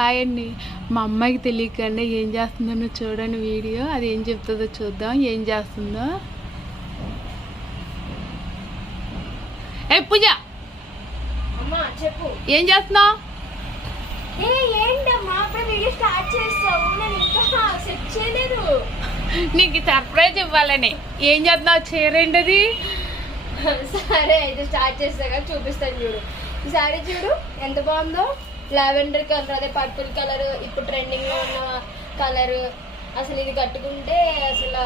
Hi అండి. మా అమ్మాయికి తెలియకండి ఏం చేస్తుందో చూడండి వీడియో. అది ఏం చెప్తుందో చూద్దాం. ఏం చేస్తుందో. ఏ పూజ, అమ్మా చెప్పు. ఏం చేస్తున్నావు? ఏంటమ్మా అప్పుడు వీడియో స్టార్ట్ చేస్తావు, నేను ఇంకా సెట్ చేయలేదు. నీకు సర్ప్రైజ్ ఇవ్వాలని. ఏం చేస్తున్నావు? చీరేంటది? సరే అయితే స్టార్ట్ చేస్తాగా, చూపిస్తాను చూడు. ఈ సారీ చూడు ఎంత బాగుందో. లావెండర్ కలర్, అదే పర్పుల్ కలర్, ఇప్పుడు ట్రెండింగ్ లో ఉన్న కలర్. అసలు ఇది కట్టుకుంటే అసలు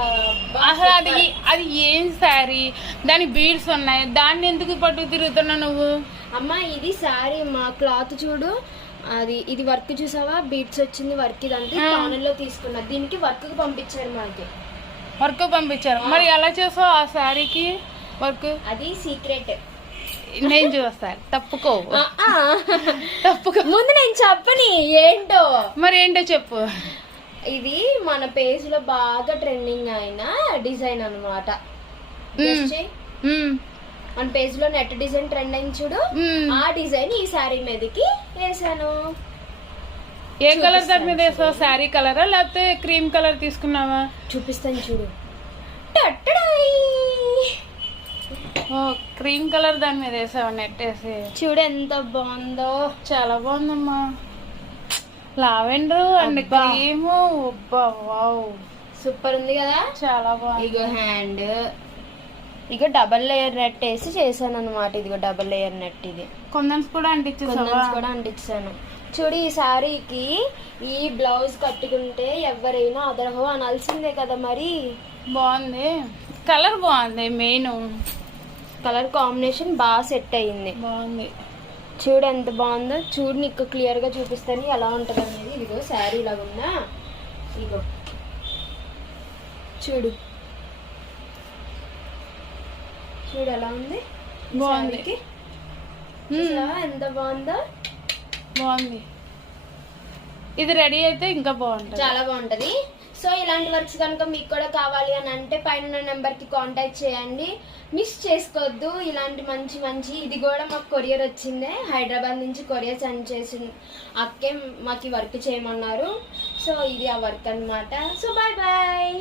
అది ఏం శారీ? దాని బీడ్స్ ఉన్నాయి, దాన్ని ఎందుకు పట్టుకు తిరుగుతున్నావు నువ్వు? అమ్మా ఇది శారీ, మా క్లాత్ చూడు. అది ఇది వర్క్ చూసావా, బీడ్స్ వచ్చింది వర్క్. ఇదంతా ఆన్లైన్ లో తీసుకున్నా, దీనికి వర్క్ కి పంపించారు మనకి. వర్క్ పంపించారు? మరి ఎలా చేసావు ఆ శారీకి వర్క్? అది సీక్రెట్, నేను చూస్తాను. తప్పుకో తప్పుకో. ముందు నేను చెప్పని ఏంటో. మరి ఏంటో చెప్పు. ఇది మన పేజ్ లో బాగా ట్రెండింగ్ అయిన డిజైన్ అనమాట. మన పేజ్ లో నెట్ డిజైన్ ట్రెండ్ అయింది చూడు, ఆ డిజైన్ ఈ శారీ మీదకి వేసాను. ఏ కలర్ దాని మీద వేసావు? శారీ కలరా లేకపోతే క్రీమ్ కలర్ తీసుకున్నావా? చూపిస్తాను చూడు. ఓ, క్రీమ్ కలర్ దాని మీద వేసావా? నెట్ వేసి చూడు ఎంత బాగుందో. చాలా బాగుందమ్మా. Lavender and cream. Wow, super ఉంది కదా. చాలా బాగుంది. ఇగో హ్యాండ్, ఇగో డబల్ లేయర్ నెట్ వేసి చేశాను అనమాట. ఇదిగో డబల్ లేయర్ నెట్. ఇది కొందన్స్ కూడా అంటించాను. చూడు ఈ శారీకి ఈ బ్లౌజ్ కట్టుకుంటే ఎవరైనా అదరహో అనాల్సిందే కదా. మరి బాగుంది, కలర్ బాగుంది. మెయిన్ కలర్ కాంబినేషన్ బాగా సెట్ అయ్యింది. బాగుంది. చూడు ఎంత బాగుందో. చూడు నీకు క్లియర్ గా చూపిస్తాను ఎలా ఉంటది అనేది. ఇదిగో శారీ ఇలా ఉందా, ఇగో చూడు. చూడు ఎలా ఉంది. బాగుంది. ఎంత బాగుందో. బాగుంది. ఇది రెడీ అయితే ఇంకా బాగుంటుంది, చాలా బాగుంటది. సో ఇలాంటి వర్క్స్ కనుక మీకు కూడా కావాలి అని అంటే పైన నెంబర్ కి కాంటాక్ట్ చేయండి. మిస్ చేసుకోవద్దు. ఇలాంటి మంచి మంచి. ఇది కూడా మాకు కొరియర్ వచ్చిందే, హైదరాబాద్ నుంచి కొరియర్ సెండ్ చేసి అక్కే మాకు వర్క్ చేయమన్నారు. సో ఇది ఆ వర్క్ అన్నమాట. So bye bye.